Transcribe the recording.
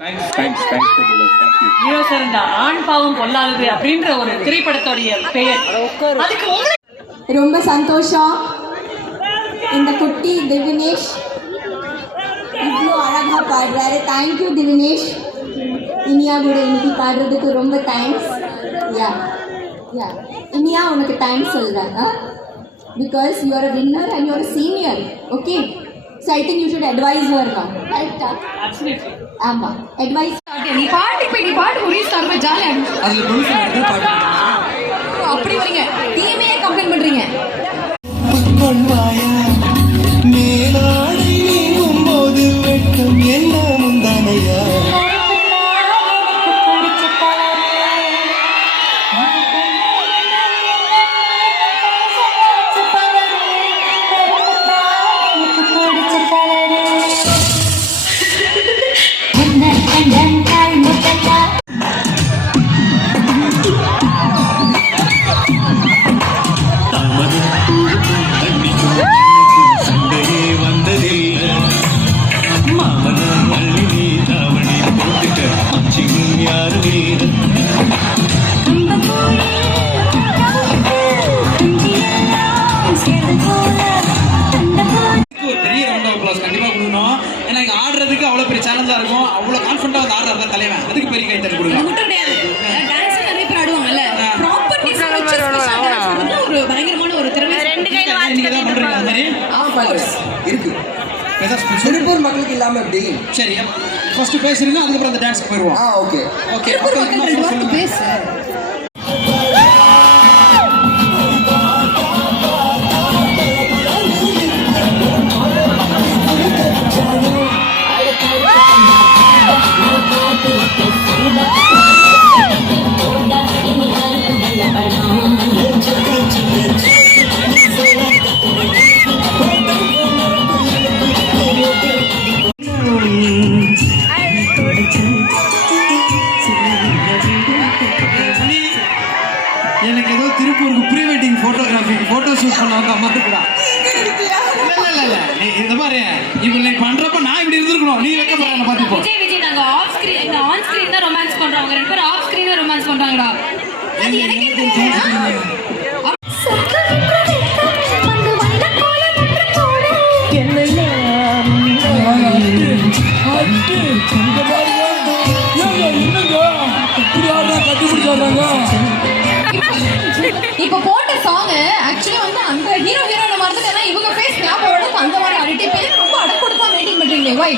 Hero sir இந்த ஆண் பாவம் பொல்லாதது அப்படின்ற ஒரு திரைப்படத்தோடைய பெயர். அதுக்கு ரொம்ப சந்தோஷம். இந்த குட்டி திவினேஷ் இவ்வளோ அழகாக பாடுறாரு. தேங்க்யூ திவினேஷ். இனியா கூட இன்னைக்கு பாடுறதுக்கு ரொம்ப தேங்க்ஸ். யா யா இனியா உனக்கு தேங்க்ஸ் சொல்கிறாங்க because you are a winner and you are a senior. Okay, so I think you should advice her now. ரைட்டா? ஆமாம், அட்வைஸ். நீ பாட்டு போய் நீ பாட்டு ஒரே ஸ்டார் போய் ஜாலியாக அப்படி வரீங்க. டீமையே கம்ப்ளைண்ட் பண்ணுறீங்க. மேலாடை நீங்கும் போது வெட்கம் என்ன முந்தானையா? ஆடுறதுக்கு அவ்வளோ பெரிய சேலஞ்சா இருக்கும். அவ்வளோ கான்ஃபிடண்டா வந்து ஆடுறதா தலைவன். அதுக்கு பெரிய கை தட்டி கொடுங்க. மட்டும் கிடையாது, டான்ஸ் நிறைய பேர் ஆடுவாங்கல்ல. ப்ராப்பர் டிஸ் ஒரு பயங்கரமான ஒரு திறமை. ரெண்டு கையில நீங்க தான் பண்றீங்க அந்த மாதிரி. இருக்கு திருப்பூர் மக்களுக்கு இல்லாம எப்படி? சரி, ஃபர்ஸ்ட் பேசுறீங்க, அதுக்கப்புறம் அந்த டான்ஸ்க்கு போயிடுவோம். ஓகே ஓகே பேசு. எனக்கு ஏதோ திருப்பூருக்கு ப்ரீ வெட்டிங் போட்டோகிராஃபிக்கு போட்டோ ஷூட் பண்ண வந்த அம்மாட்டுக்குடா. இல்ல இந்த மாதிரி இவங்க நீ பண்றப்ப நான் இப்படி இருந்திருக்கணும். நீ வைக்க போற பாத்துப்போம். விஜய் நாங்க ஆஃப் ஸ்கிரீன் இந்த ஆன் ஸ்கிரீன் தான் ரொமான்ஸ் பண்றோம். ரெண்டு பேரும் ஆஃப் ஸ்கிரீன்ல ரொமான்ஸ் பண்றாங்கடா. அது எனக்கே தெரியாது. இப்ப போட்ட சாங் ஆக்சுவலி வந்து அந்த ஹீரோ ஹீரோயின மறந்துட்டேன்னா இவங்க ஃபேஸ் ஞாபகம் அந்த மாதிரி ஆடிட்டே பேர் ரொம்ப அடக்கொடுப்பா மெயின்டைன் பண்றீங்க. வை